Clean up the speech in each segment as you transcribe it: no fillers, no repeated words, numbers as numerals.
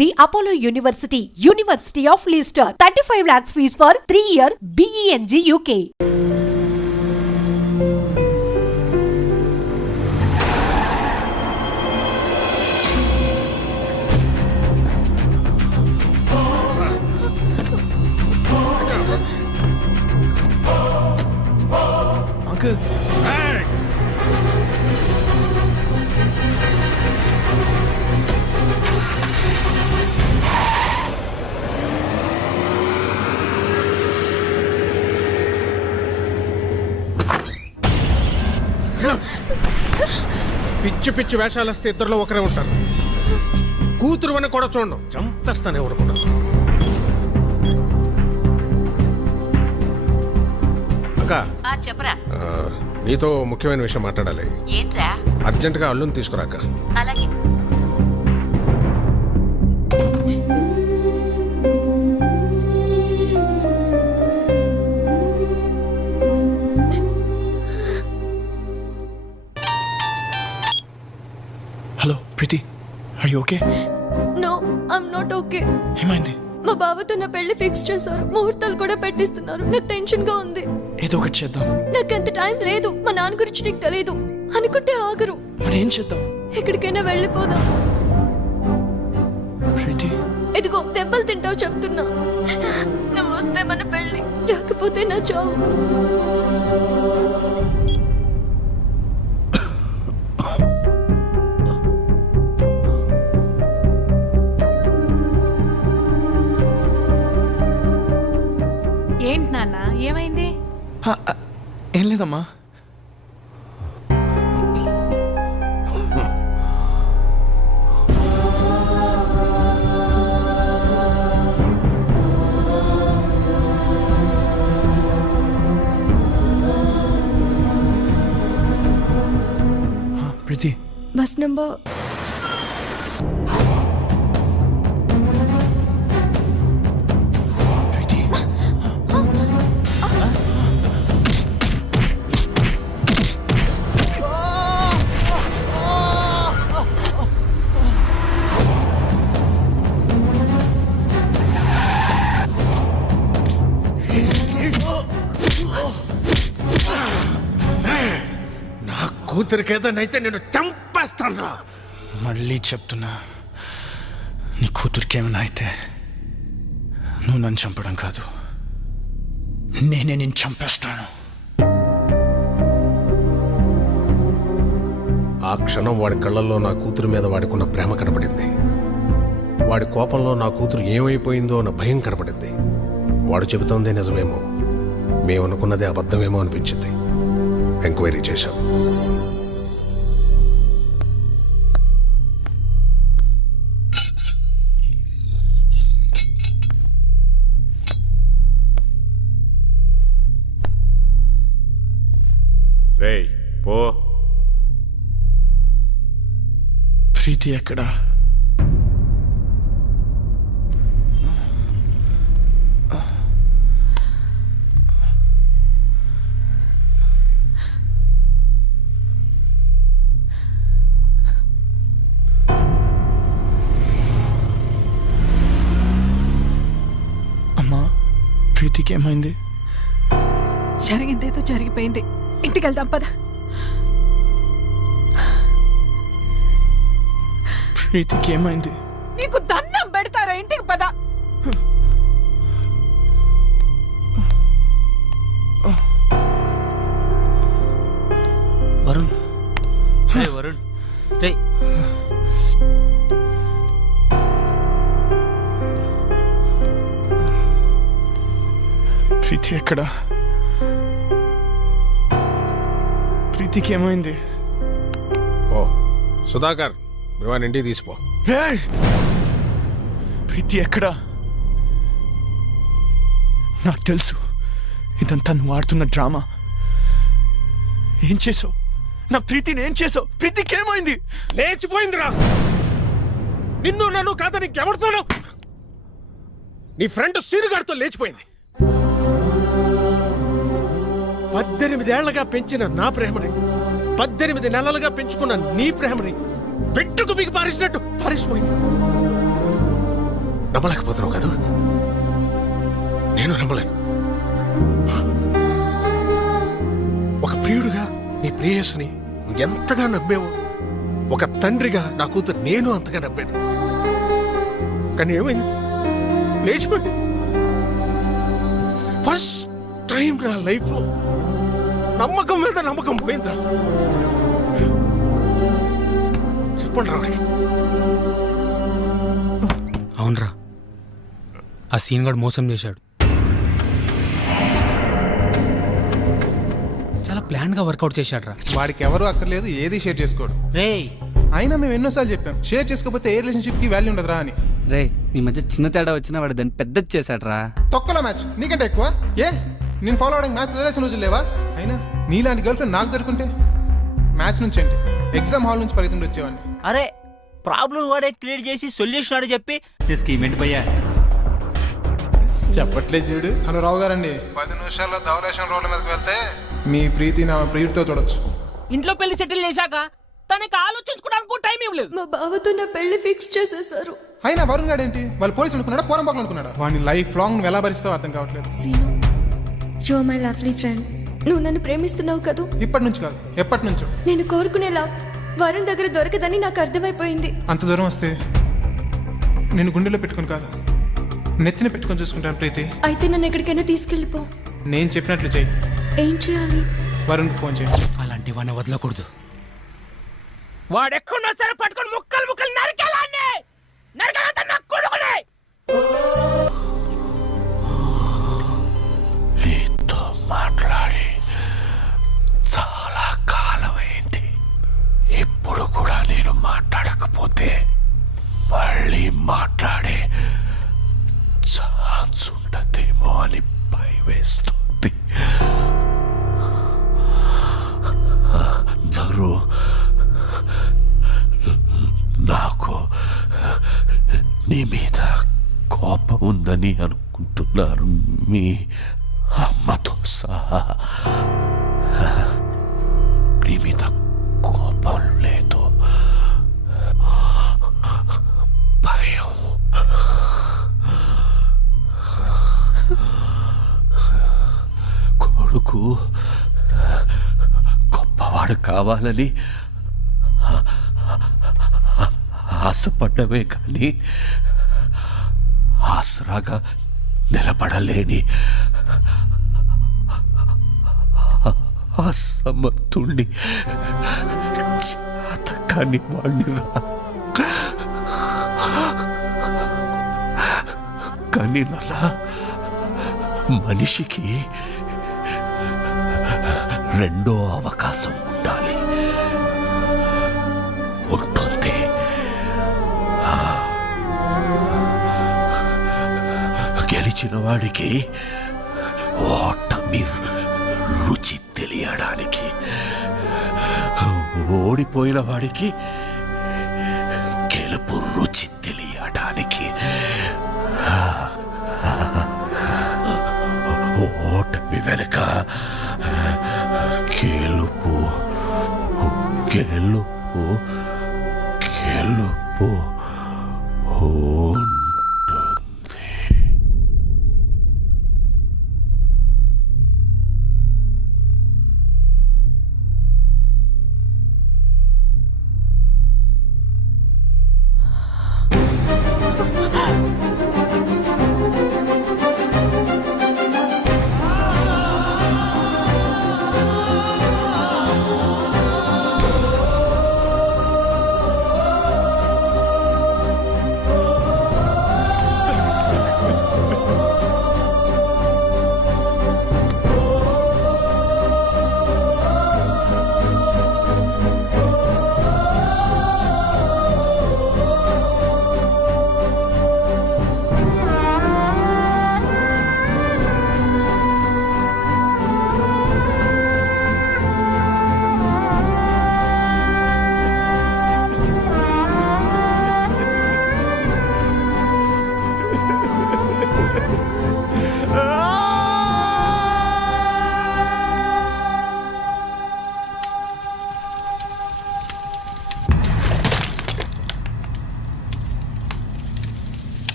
The Apollo University, University of Leicester, 35 lakhs fees for 3-year BEng UK. Uncle. Hey! పిచ్చి పిచ్చి వేషాలు వస్తే ఇద్దరులో ఒకరే ఉంటారు. కూతురు అని కూడా చూడండి, చంపేస్తానే ఊరుకున్నాను. అక్క చెప్పరా. నీతో ముఖ్యమైన విషయం మాట్లాడాలి. ఏంట్రా? అర్జెంటుగా అల్లుని తీసుకురాక. అలాగే. Hello Preethi, are you okay? No, I'm not okay. ఏమైంది? మా బావతో నా పెళ్లి ఫిక్స్ చేశారు, ముహూర్తాలు కూడా పెట్టిస్తున్నారు. నాకు టెన్షన్ గా ఉంది. ఏదో ఒకటి చేద్దాం. నాకు ఎంత టైం లేదు. మా నాన్న గురించి నీకు తెలియదు అనుకుంటే ఆగరు. మరి ఏం చేద్దాం? ఎక్కడికైనా వెళ్ళిపోదాం. ప్రీతి, ఇదిగో దెబ్బలు తింటావు చెప్తున్నా. నువ్వు వస్తే మన పెళ్లి, రాకపోతే నా చావు. ఏంటి నాన్న, ఏమైంది? ఏం లేదమ్మా. ప్రీతి, బస్ నంబర్ కూతురికి ఏదైతే నేను చంపేస్తాను. మళ్ళీ చెప్తున్నా, నీ కూతురికి ఏమైనా అయితే నువ్వు నన్ను చంపడం కాదు, నేనే నేను చంపేస్తాను. ఆ క్షణం వాడి కళ్ళల్లో నా కూతురు మీద వాడికున్న ప్రేమ కనపడింది. వాడి కోపంలో నా కూతురు ఏమైపోయిందో అన్న భయం కనపడింది. వాడు చెబుతోందే నిజమేమో, మేము అనుకున్నదే అబద్ధమేమో అనిపించింది. ఎంక్వైరీ చేశాం. రేయ్ పో. ప్రీతి ఎక్కడా? అమ్మా, ప్రీతికి ఏమైంది? జరిగిందేదో జరిగిపోయింది, ఇంటికి వెళ్దాం పద. ప్రీతికి ఏమైంది? నీకు దండం పెడతారా, ఇంటికి పద. వరుణ్, రే వరుణ్, రే. ప్రీతి ఎక్కడా? ప్రీతికి ఏమైంది? ఓ సుధాకర్, నువ్వు ఇంటికి తీసిపో. ప్రీతి ఎక్కడా? నాకు తెలుసు ఇదంతా నువ్వు ఆడుతున్న డ్రామా. ఏం చేసావు? నా ప్రీతిని ఏం చేసావు? ప్రీతికి ఏమైంది? లేచిపోయిందిరా. నిన్ను నన్ను కాదని ఇంకెవరితోనో, నీ ఫ్రెండ్ సీనుగాడితో లేచిపోయింది. 18 ఏళ్లగా పెంచిన నా ప్రేమని, 18 నెలలుగా పెంచుకున్న నీ ప్రేమని పెట్టుకు బిగి పారేసినట్టు పారేసిపోయింది. నమ్మలేకపోతున్నావు కదా? నేను నమ్మలేను. ఒక ప్రియుడిగా నీ ప్రేయస్ని ఎంతగా నమ్మేవో, ఒక తండ్రిగా నా కూతురు నేను అంతగా నమ్మాను. కానీ ఏమైంది? లేచిపోయి ఫస్ట్ టైం నా లైఫ్లో నమ్మకం మీద నమ్మకం పోయిందా? చెప్పండి రావుడికి. అవునరా, ఆ సీన్ గడు మోసం చేశాడు. చాలా ప్లాన్గా వర్కౌట్ చేశాడురా. వాడికి ఎవరు అక్కర్లేదు, ఏది షేర్ చేసుకోడు. రేయ్ అయినా మేము ఎన్నోసార్లు చెప్పాం, షేర్ చేసుకోకపోతే ఏ రిలేషన్షిప్కి వాల్యూ ఉండదురా అని. రే మీ మధ్య చిన్న తేడా వచ్చినా వాడు దాన్ని పెద్దది చేశాడ్రా. తొక్కలో మ్యాచ్ నీకంటే ఎక్కువ. ఏ నేను ఫాలో అవడానికి మ్యాచ్ వదిలేసిన రోజులు లేవా? అయినా నీలాంటి గర్ల్ ఫ్రెండ్ నాకు దొరుకుంటే మ్యాచ్ నుంచి అండి ఎగ్జామ్ హాల్ నుంచి పరిగెత్తుండి వచ్చేవాడిని. అరే, ప్రాబ్లం వాడే క్రియేట్ చేసి సొల్యూషన్ ఆడే చెప్పి స్కీమ్ ఏంటి భయ్యా? చెప్పట్లే చూడు. హలో రావు గారండి, 10 నిమిషాల్లో ధవలేషన్ రోడ్ల మీదకి వెళ్తే మీ ప్రీతి నా ప్రియుడితో చూడొచ్చు. ఇంట్లో పెళ్లి సెటిల్ చేశాక తనకి ఆలోచించుకోవడానికి టైం ఇవ్వలేదు. మా బావతో నా పెళ్లి ఫిక్స్ చేసేసారు. అయినా వరుణ్ గారు ఏంటి, వాళ్ళు పోలీసులు అనుకున్నాడా పోరంబాకులు అనుకున్నాడా? వాడిని లైఫ్ లాంగ్ నువ్వు ఎలా భరిస్తావో అర్థం కావట్లేదు. Seenu, you are my lovely friend. నువ్వు నన్ను ప్రేమిస్తున్నావు కదూ? ఇప్పటి నుంచి కాదు, ఎప్పటి నుంచో. నేను కోరుకునేలా వరుణ్ దగ్గర దొరకదని నాకు అర్థమైపోయింది. అంత దూరం వస్తే నేను గుండెలో పెట్టుకుని కాదు, నెత్తిన పెట్టుకొని చూసుకుంటాను ప్రీతి. అయితే నన్ను ఎక్కడికైనా తీసుకెళ్ళిపో. నేను చెప్పినట్లు చెయ్యి. ఏం చేయాలి? వరుణ్కి ఫోన్ చేయి. అలాంటి వాడిని వదలకూడదు. వాడెక్కడున్నా సరే పట్టుకొని ముక్కలు ముక్కలు నరికేలాన్ని నరకాలంతా నాకు కొడుకునే. నీతో మాట్లాడి చాలా కాలమైంది. ఇప్పుడు కూడా నేను మాట్లాడకపోతే మళ్ళీ మాట్లాడే ఛాన్స్ ఉండదేమో అని భయమేస్తుంది. అందరూ నాకు నీ మీద కోపం ఉందని అనుకుంటున్నారు, మీ అమ్మతో సహా. నీ మీద కోపం లేదు, భయం. కొడుకు గొప్పవాడు కావాలని ఆశపడ్డమే కానీ ఆసరాగా నిలబడలేని అసమర్థుణ్ణి, చేతకాని వాణ్ణిరా. కానీ నలా మనిషికి రెండో అవకాశం ఉండాలి, ఉంటుంది. గెలిచిన వాడికి ఓటమి రుచి తెలియడానికి, ఓడిపోయిన వాడికి గెలుపు రుచి తెలియడానికి. ఓటమి వెనుక గెలుపు, గెలుపు, గెలుపు ఉంటుంది.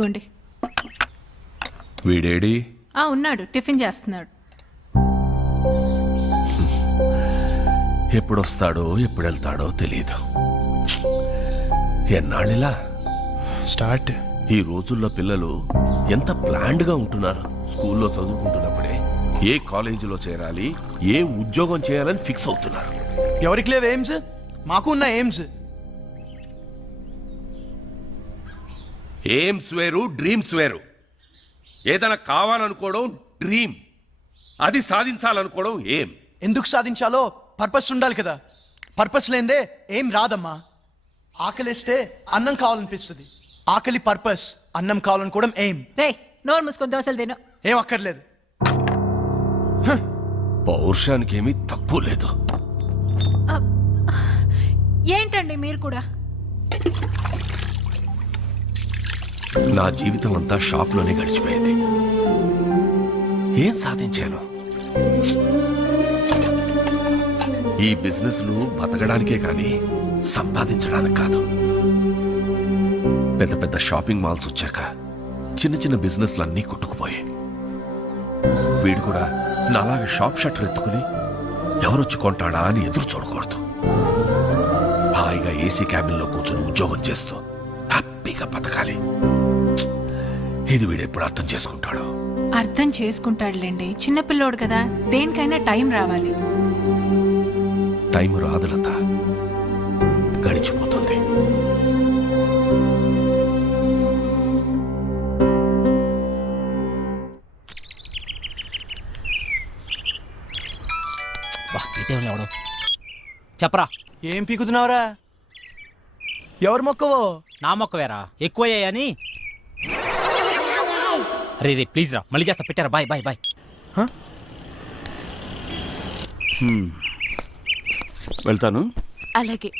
ఇదిగోండి. వీడేడి? ఉన్నాడు, టిఫిన్ చేస్తున్నాడు. ఎప్పుడొస్తాడో ఎప్పుడు వెళ్తాడో తెలియదు. ఎన్నాళ్ళిలా స్టార్ట్. ఈ రోజుల్లో పిల్లలు ఎంత ప్లాన్డ్గా ఉంటున్నారు. స్కూల్లో చదువుకుంటున్నప్పుడే ఏ కాలేజీలో చేరాలి, ఏ ఉద్యోగం చేయాలని ఫిక్స్ అవుతున్నారు. ఎవరికి లేవు ఎయిమ్స్? మాకు ఉన్న ఎయిమ్స్. ఎయిమ్స్ వేరు, డ్రీమ్స్ వేరు. ఏదైనా కావాలనుకోవడం డ్రీమ్, అది సాధించాలనుకోవడం ఏం. ఎందుకు సాధించాలో పర్పస్ ఉండాలి కదా. పర్పస్ లేదే ఏం రాదమ్మా. ఆకలిస్తే అన్నం కావాలనిపిస్తుంది. ఆకలి పర్పస్, అన్నం కావాలనుకోవడం ఏం. రే, నోరు మూసుకొని దోశలు తిను. ఏం అక్కర్లేదు. పౌరుషానికి ఏమీ తక్కువ లేదు. ఏంటండి మీరు కూడా? నా జీవితం అంతా షాప్లోనే గడిచిపోయింది. ఏం సాధించాను? ఈ బిజినెస్లు బతకడానికే కానీ సంపాదించడానికి కాదు. పెద్ద పెద్ద షాపింగ్ మాల్స్ వచ్చాక చిన్న చిన్న బిజినెస్లు అన్నీ కొట్టుకుపోయాయి. వీడు కూడా నాలాగా షాప్ షట్టర్ ఎత్తుకుని ఎవరొచ్చి కొంటాడా అని ఎదురు చూడకూడదు. హాయిగా ఏసీ క్యాబిన్లో కూర్చుని ఉద్యోగం చేస్తూ హ్యాపీగా బతకాలి. ఇది వీడు ఎప్పుడు అర్థం చేసుకుంటాడో. అర్థం చేసుకుంటాడులేండి, చిన్నపిల్లోడు కదా. దేనికైనా టైం రావాలి. టైం రాదు లత, గడిచిపోతుంది. చెప్పరా, ఏం పీకుతున్నావురా? ఎవరు మొక్కవో? నా మొక్క వేరా ఎక్కువయ్యాయని. రే రే ప్లీజ్ రా, మళ్ళీ చేస్తా. పెట్టారా? Bye bye bye. వెళ్తాను. అలాగే.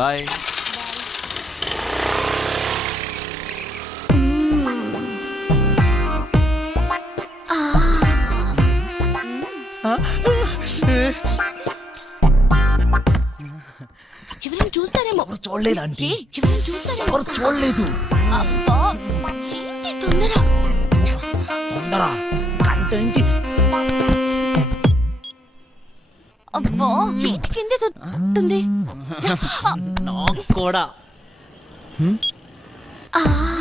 బాయ్. ఎవరైనా చూస్తారేమో. చూడలేదు ఆంటీ. ఎవరైనా చూస్తారేమో. చూడలేదు. అబ్బా, ఏంటి తొందర? తొందర గంట నుంచి. అబ్బా, ఏంటి కింద తొట్టుంది? నాకు కూడా.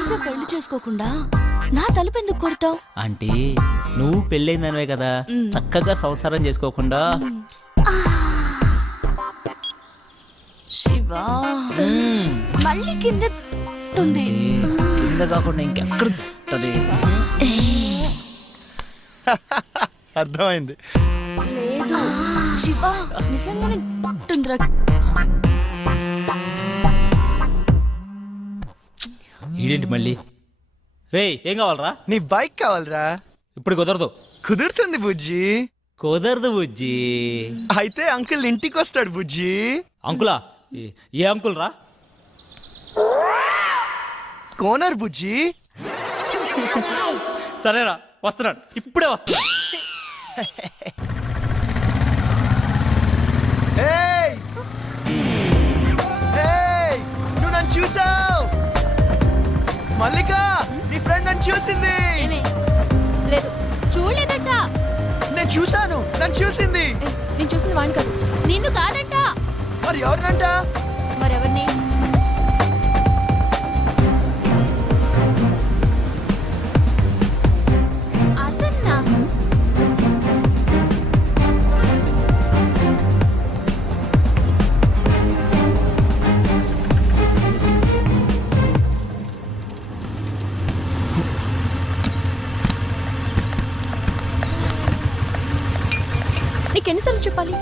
నువ్వు పెళ్లి చేసుకోకుండా నా తలుపు ఎందుకు కొడతావు? ఆంటీ, నువ్వు పెళ్ళైందనివే కదా, చక్కగా సంసారం చేసుకోకుండా. శివా, మళ్ళీ కింద తొట్టుంది. కింద కాకుండా ఇంకెక్కడ ఉంటది? అర్థమైంది. లేదు శివా, నిజంగానే తొందర. ఈడేంటి మళ్ళీ? రే, ఏం కావాలరా? నీ బైక్ కావాలరా? ఇప్పుడు కుదరదు. కుదురుతుంది బుజ్జి. కుదరదు బుజ్జి. అయితే అంకుల్ ఇంటికి వస్తాడు బుజ్జి. అంకులా? ఏ అంకుల్ రా? కోనర్ బుజ్జి. సరేరా, వస్తున్నాడు. ఇప్పుడే వస్తున్నాడు. ఏయ్! ఏయ్! నువ్వు నన్ను చూసావు? మల్లిక, నీ ఫ్రెండ్ నన్ను చూసింది. లేదు, చూడలేదంట. నేను చూసాను, నన్ను చూసింది. నేను చూసింది వాడిని కాదు, నిన్ను కాదంట. మరి ఎవరినంట? మరెవరిని? అతన్నా? నీకెన్నిసార్లు చెప్పాలి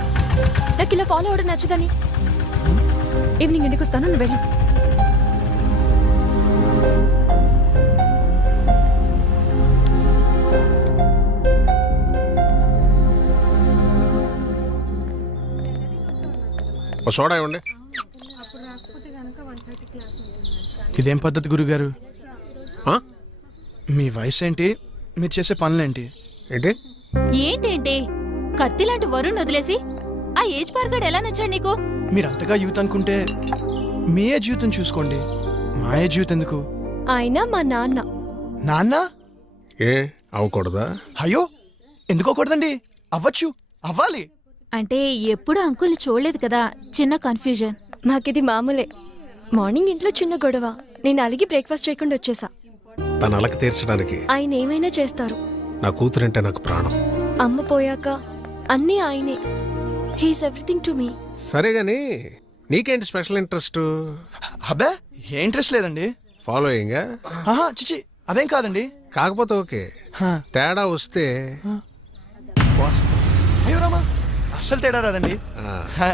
నాకు ఇలా ఫాలో అవడం నచ్చదని? ఈవినింగ్ ఇంటికి వస్తాను, నువ్వు వెళ్ళు. సోడా ఇవ్వండి. ఇదేం పద్ధతి గురుగారు? మీ వయసు ఏంటి? మీరు చేసే పనులేంటి? ఏంటి ఏంటేంటి? కత్తి లాంటి వరుణ్ వదిలేసి ఆ ఏజ్ పార్గాడు ఎలా నచ్చాడు నీకు? మీరు అంతగా యూత్ అనుకుంటే మీ జీవితం చూసుకోండి, మా జీవితం ఎందుకు? ఆయన మా నాన్న. నాన్న? ఏ అవ్వకూడదా? అయ్యో ఎందుకోకూడదండి, అవ్వచ్చు, అవ్వాలి. అంటే ఎప్పుడు అంకుల్ని చూడలేదు కదా, చిన్న కన్ఫ్యూజన్. మాకిది మామూలే. మార్నింగ్ ఇంట్లో చిన్న గొడవ, నేను అలిగి బ్రేక్ఫాస్ట్ చేయకుండా వచ్చేసా. తన అలక తీర్చడానికి ఆయన ఏమైనా చేస్తారు. నా కూతురంటే నాకు ప్రాణం. అమ్మ పోయాక అన్నీ ఆయనే. He's everything to me. సరే గాని నీకేంటి స్పెషల్ ఇంట్రెస్ట్? అబ్బే ఏ ఇంట్రెస్ట్ లేదండి. ఫాలోయింగ్? ఆహా చిచి అదేం కాదండి. కాకపోతే ఓకే, తేడా వస్తే అయ్యో రామా, అస్సలు తేడా రాదండి. హా.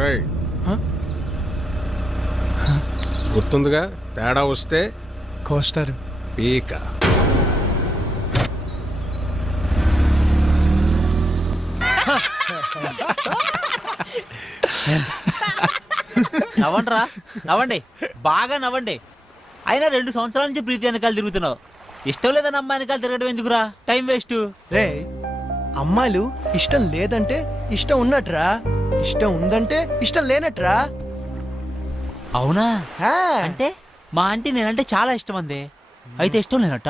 రైట్. గుర్తుందిగా, తేడా వస్తే కోస్తారు. పీక. నవ్వండిరా, నవ్వండి, బాగా నవ్వండి. అయినా 2 సంవత్సరాల నుంచి ప్రీతి వెనకాల తిరుగుతున్నావు. ఇష్టం లేదని అమ్మాయి వెనకాల తిరగడం ఎందుకురా? Time waste. రే అమ్మాయిలు ఇష్టం లేదంటే ఇష్టం ఉన్నట్రా, ఇష్టం ఉందంటే ఇష్టం లేనట్రా. అవునా? హా. అంటే మా ఆంటీ నేనంటే చాలా ఇష్టం అంది, అయితే ఇష్టం లేనట్ట?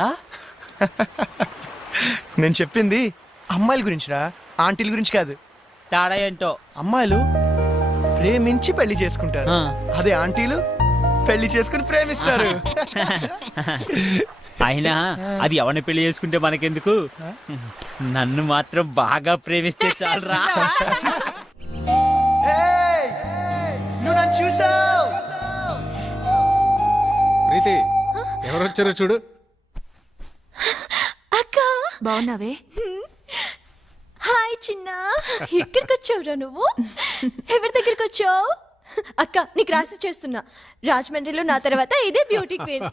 నేను చెప్పింది అమ్మాయిల గురించిరా, ఆంటీల గురించి కాదు. తేడా ఏంటో. అమ్మాయిలు ప్రేమించి పెళ్లి చేసుకుంటారు, ఆ. అదే ఆంటీలు పెళ్లి చేసుకుని ప్రేమిస్తారు. అయినా అది ఎవరిని పెళ్లి చేసుకుంటే మనకెందుకు? నన్ను మాత్రం బాగా ప్రేమిస్తే చాలరా. ఏయ్, నువ్వు నన్ను చూసావు? ప్రీతి ఎవరొచ్చారో చూడు. అక్క బాగున్నావే? హాయ్ చిన్న. ఎక్కడికి వచ్చావురా నువ్వు? ఎవరి దగ్గరికి వచ్చావు? అక్క నీకు రాసి చేస్తున్నా, రాజమండ్రిలో నా తర్వాత ఇదే బ్యూటీ క్వీన్.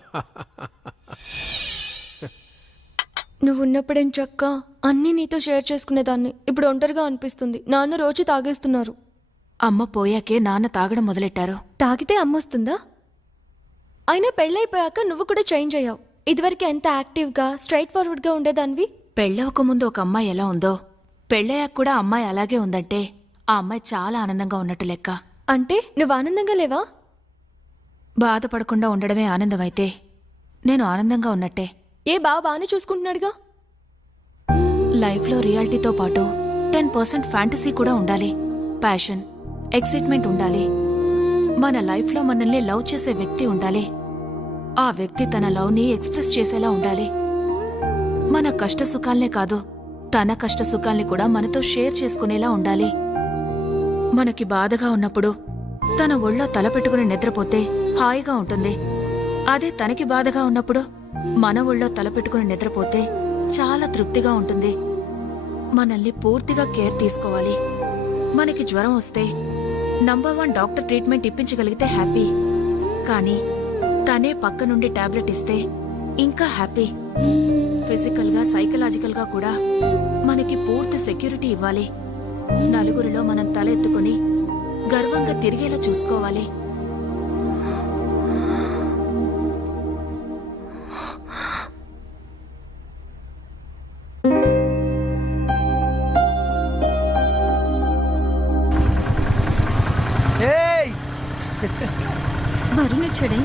నువ్వు ఉన్నప్పుడేం చక్క అన్నీ నీతో షేర్ చేసుకునేదాన్ని. ఇప్పుడు ఒంటరిగా అనిపిస్తుంది. నాన్న రోజు తాగేస్తున్నారు. అమ్మ పోయాకే నాన్న తాగడం మొదలెట్టారు. తాగితే అమ్మొస్తుందా? అయినా పెళ్ళైపోయాక నువ్వు కూడా చేంజ్ అయ్యావు. ఇదివరకు ఎంత యాక్టివ్గా స్ట్రైట్ ఫార్వర్డ్గా ఉండేదానివి. పెళ్ళవక ముందు ఒక అమ్మాయి ఎలా ఉందో, పెళ్ళయ్యాక కూడా అమ్మాయి అలాగే ఉందంటే ఆ అమ్మాయి చాలా ఆనందంగా ఉన్నట్టు లెక్క. అంటే నువ్వు ఆనందంగా లేవా? బాధపడకుండా ఉండడమే ఆనందమైతే నేను ఆనందంగా ఉన్నట్టే. ఏ బాగానే చూసుకుంటున్నాడుగా. లైఫ్లో రియాలిటీతో పాటు 10% ఫ్యాంటసీ కూడా ఉండాలి. ప్యాషన్, ఎక్సైట్మెంట్ ఉండాలి. మన లైఫ్లో మనల్ని లవ్ చేసే వ్యక్తి ఉండాలి. ఆ వ్యక్తి తన లవ్ని ఎక్స్ప్రెస్ చేసేలా ఉండాలి. మన కష్ట సుఖాల్నే కాదు, తన కష్ట సుఖాల్ని కూడా మనతో షేర్ చేసుకునేలా ఉండాలి. మనకి బాధగా ఉన్నప్పుడు తన ఒళ్ళో తల పెట్టుకుని నిద్రపోతే హాయిగా ఉంటుంది. అదే తనకి బాధగా ఉన్నప్పుడు మన ఒళ్ళో తల పెట్టుకుని నిద్రపోతే చాలా తృప్తిగా ఉంటుంది. మనల్ని పూర్తిగా కేర్ తీసుకోవాలి. మనకి జ్వరం వస్తే నంబర్ 1 డాక్టర్ ట్రీట్మెంట్ ఇప్పించగలిగితే హ్యాపీ. కానీ తనే పక్క నుండి టాబ్లెట్ ఇస్తే ఇంకా హ్యాపీ. ఫిజికల్గా సైకలాజికల్గా కూడా మనకి పూర్తి సెక్యూరిటీ ఇవ్వాలి. నలుగురిలో మనం తల ఎత్తుకుని గర్వంగా తిరిగేలా చూసుకోవాలి. ఏయ్ వరుణ్ వచ్చాడే.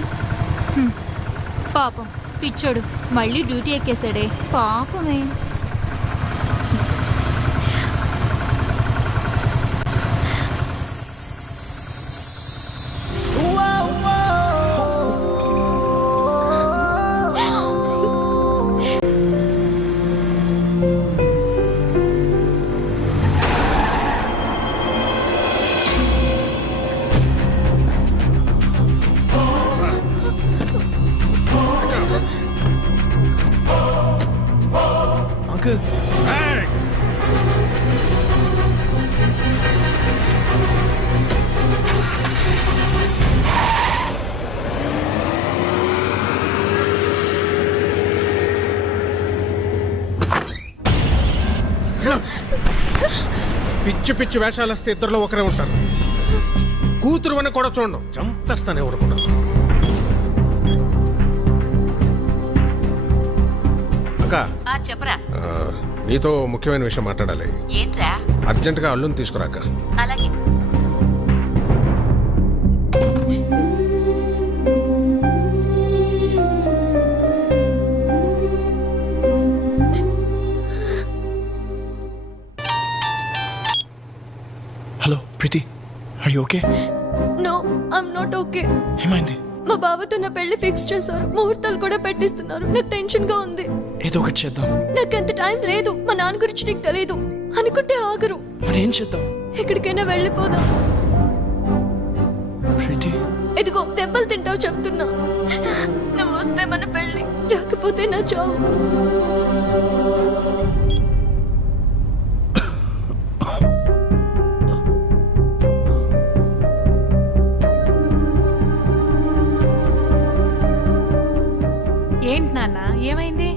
పాపం పిచ్చోడు మళ్ళీ డ్యూటీ ఎక్కేశాడే. పాపమే. అంకుల్ పిచ్చి పిచ్చి వేషాలు వస్తే ఇద్దరులో ఒకరే ఉంటారు. కూతురు అని కూడా చూడడం, చంపేస్తానే ఊరుకున్నాను. అక్క చెప్పరా, నీతో ముఖ్యమైన విషయం మాట్లాడాలి. ఏంట్రా? అర్జెంటుగా అల్లుని తీసుకురాక. అలాగే. Hello Preethi, are you okay? No, I'm not okay. ఏమైంది? మా బావతో నా పెళ్లి ఫిక్స్ చేశారు, ముహూర్తాలు కూడా పెట్టిస్తున్నారు. నాకు టెన్షన్ గా ఉంది. ఏదో ఒకటి చేద్దాం. నాకు అంత టైం లేదు. మా నాన్న గురించి నీకు తెలియదు. అనుకుంటే ఆగరు. మరి ఏం చేద్దాం? ఎక్కడికైనా వెళ్ళిపోదాం. ప్రీతి, ఇదిగో దెబ్బలు తింటావు చెప్తున్నా. నువ్వు వస్తే మన పెళ్లి, రాకపోతే నా చావు. ఏంటి నాన్న, ఏమైంది?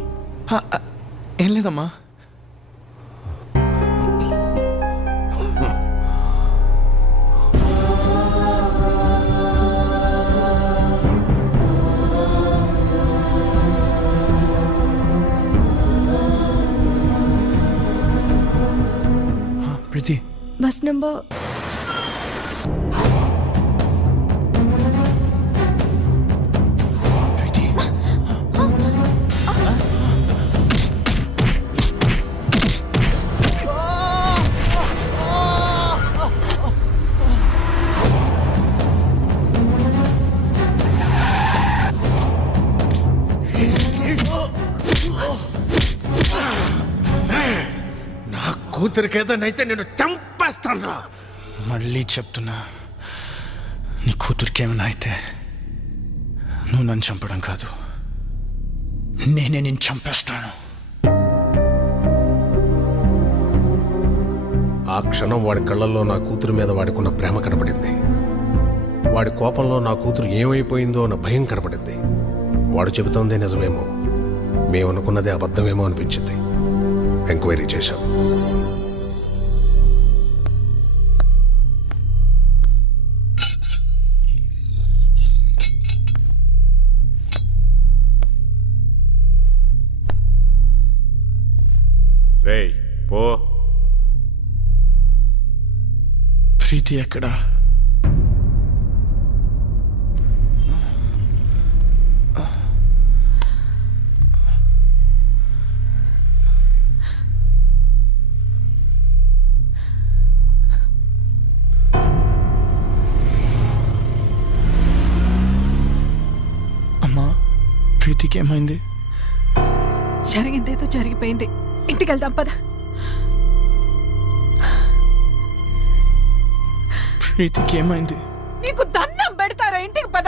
ఏం లేదమ్మా. ప్రీతి, బస్ నంబర్ ప్రీతి, నా కూతురికి ఏదైతే నేను చంపేస్తాను. మళ్ళీ చెప్తున్నా, నీ కూతురికి ఏమైనా అయితే నువ్వు నన్ను చంపడం కాదు, నేనే నేను చంపేస్తాను. ఆ క్షణం వాడి కళ్ళల్లో నా కూతురు మీద వాడికున్న ప్రేమ కనపడింది. వాడి కోపంలో నా కూతురు ఏమైపోయిందో అన్న భయం కనపడింది. వాడు చెబుతోందే నిజమేమో, మేమనుకున్నదే అబద్ధమేమో అనిపించింది. ఎంక్వైరీ చేశాం. రేయ్ పో. ప్రీతి ఎక్కడా? అమ్మా, ప్రీతికి ఏమైంది? జరిగిందేదో జరిగిపోయింది. ఇంటికి వెళ్దాం పద. ప్రీతికి ఏమైంది? నీకు దండం పెడతారా? ఇంటికి పద.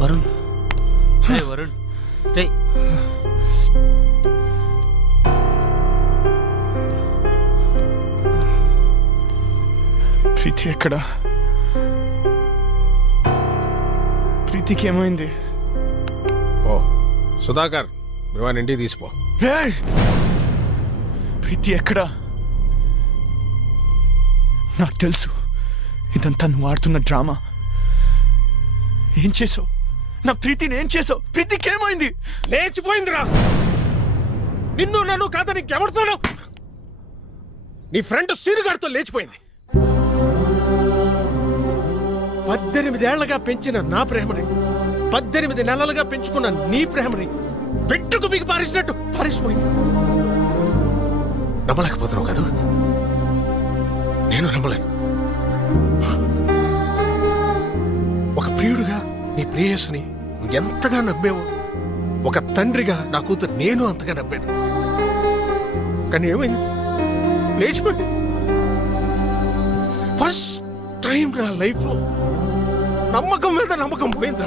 వరుణ్, రే వరుణ్, రే ప్రీతి ఎక్కడా? ప్రీతికి ఏమైంది? ఓ సుధాకర్, మేము ఇంటికి తీసిపో. రేయ్! ప్రీతి ఎక్కడా? నాకు తెలుసు ఇదంతా నువ్వు ఆడుతున్న డ్రామా. ఏం చేసావు? నా ప్రీతిని ఏం చేసావు? ప్రీతికి ఏమైంది? లేచిపోయిందిరా. నిన్ను నన్ను కాదని ఇంకెవరితోనో నీ ఫ్రెండ్ సీనుగాడితో లేచిపోయింది. 18 ఏళ్లగా పెంచిన నా ప్రేమని, 18 నెలలుగా పెంచుకున్న నీ ప్రేమని పెట్టుకు మీకు పారేసినట్టు పారేసిపోయింది. నమ్మలేకపోతున్నావు కదా? నేను నమ్మలేదు. ఒక ప్రియుడుగా నీ ప్రేయస్ని నువ్వు ఎంతగా నమ్మేవో, ఒక తండ్రిగా నా కూతురు నేను అంతగా నమ్మాను. కానీ ఏమైంది? లేచిపోయింది. ఫస్ట్ టైం నా లైఫ్లో నమ్మకం మీద నమ్మకం పోయిందా?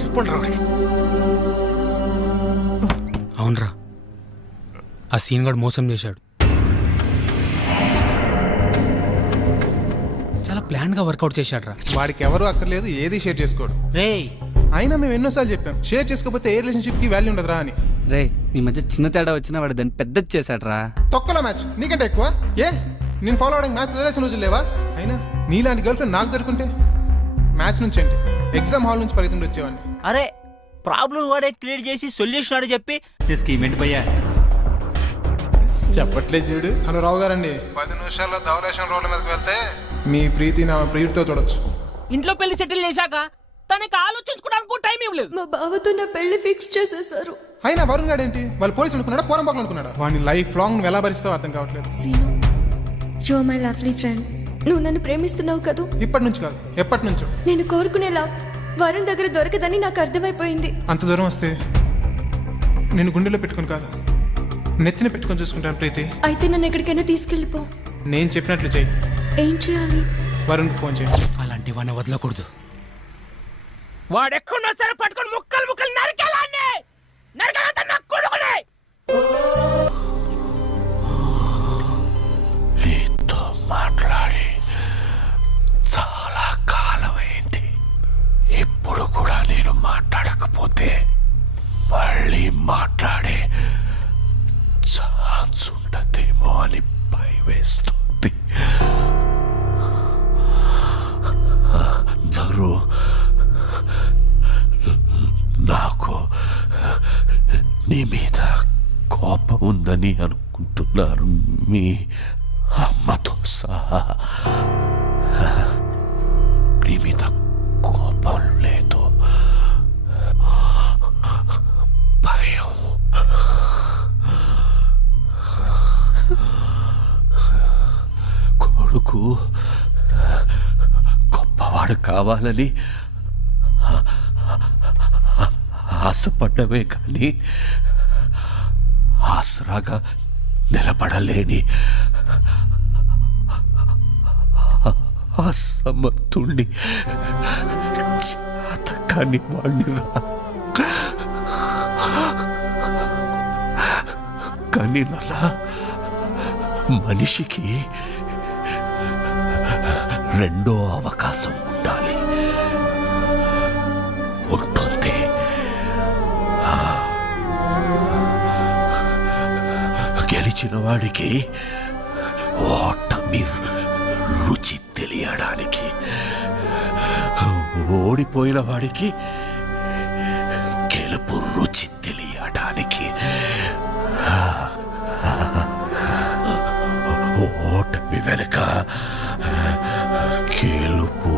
చెప్పండి రావడానికి. అవునరా, ఆ సీన్ గడు మోసం చేశాడు. చాలా ప్లాన్ గా వర్కౌట్ చేశాడు రా. వాడికి ఎవరు అక్కర్లేదు, ఏది షేర్ చేసుకోడు. రేయ్ అయినా మేము ఎన్నోసార్లు చెప్పాం, షేర్ చేసుకోకపోతే ఏ రిలేషన్షిప్ కి వాల్యూ ఉండదురా అని. రే, మీ మధ్య చిన్న తేడా వచ్చినా వాడు దాన్ని పెద్దది చేశాడు రా. తొక్కలో మ్యాచ్ నీకంటే ఎక్కువ. ఏ నేను ఫాలో అవడానికి మ్యాచ్ వదిలేసిన రోజులు లేవా? అయినా నీలాంటి గర్ల్ ఫ్రెండ్ నాకు దొరుకుంటే మ్యాచ్ నుంచి ఏంటి? ఎగ్జామ్ హాల్ నుంచి పరిగెత్తుండి వచ్చేవాడిని. అరే ప్రాబ్లం వాడే క్రియేట్ చేసి సొల్యూషన్ వాడే చెప్పి స్కీమ్ ఏంటి భయ్యా? చెప్పట్లే చూడు. హలో రావు గారండి, 10 నిమిషాల్లో ధవలేశం రోడ్ల మీదకి వెళ్తే మీ ప్రీతి నా ప్రియుడితో చూడొచ్చు. ఇంట్లో పెళ్లి సెటిల్ చేశాక తనకి ఆలోచించుకోవడానికి టైం ఇవ్వలేదు. మా బావతో నా పెళ్లి ఫిక్స్ చేసేసారు. అయినా వరుణ్ గారు ఏంటి, వాళ్ళు పోలీసు అనుకున్నాడా పోరంబాకులు అనుకున్నాడా? వాడిని లైఫ్ లాంగ్ నువ్వు ఎలా భరిస్తావో అర్థం కావట్లేదు. Seenu, you are my lovely friend. నువ్వు నన్ను ప్రేమిస్తున్నావు కదూ? ఇప్పటి నుంచి కాదు, ఎప్పటి నుంచో. నేను కోరుకునేలా వరుణ్ దగ్గర దొరకదని నాకు అర్థమైపోయింది. అంత దూరం వస్తే నేను గుండెలో పెట్టుకుని కాదు, నెత్తిన పెట్టుకొని చూసుకుంటాను ప్రీతి. అయితే నన్ను ఎక్కడికైనా తీసుకెళ్ళిపో. నేను చెప్పినట్లు చెయ్యి. ఏం చేయాలి? వరుణ్కి ఫోన్ చేయి. అలాంటి వాడిని వదలకూడదు. వాడెక్కడున్నా సరే పట్టుకొని ముక్కలు ముక్కలు నరికేలాన్ని. నరకాలంతా నా కొడుకునే. నీతో మాట్లాడి చాలా కాలమైంది. ఇప్పుడు కూడా నేను మాట్లాడకపోతే మళ్ళీ మాట్లాడే ఛాన్స్ ఉండదేమో అని భయమేస్తుంది. అందరూ నాకు నీ మీద కోపం ఉందని అనుకుంటున్నారు, మీ అమ్మతో సహా. నీ మీద కోపం లేదు, భయం. కొడుకు గొప్పవాడు కావాలని ఆశపడ్డమే కానీ ఆసరాగా నిలబడలేని అసమర్థుణ్ణి, చేతకాని వాణ్ణిరా. కానీ నలా మనిషికి రెండో అవకాశం ఉండాలి. ఉంటుంది. గెలిచిన వాడికి ఓటమి రుచి తెలియడానికి, ఓడిపోయిన వాడికి గెలుపు రుచి తెలియడానికి, ఓటమి వెనుక గెలుపు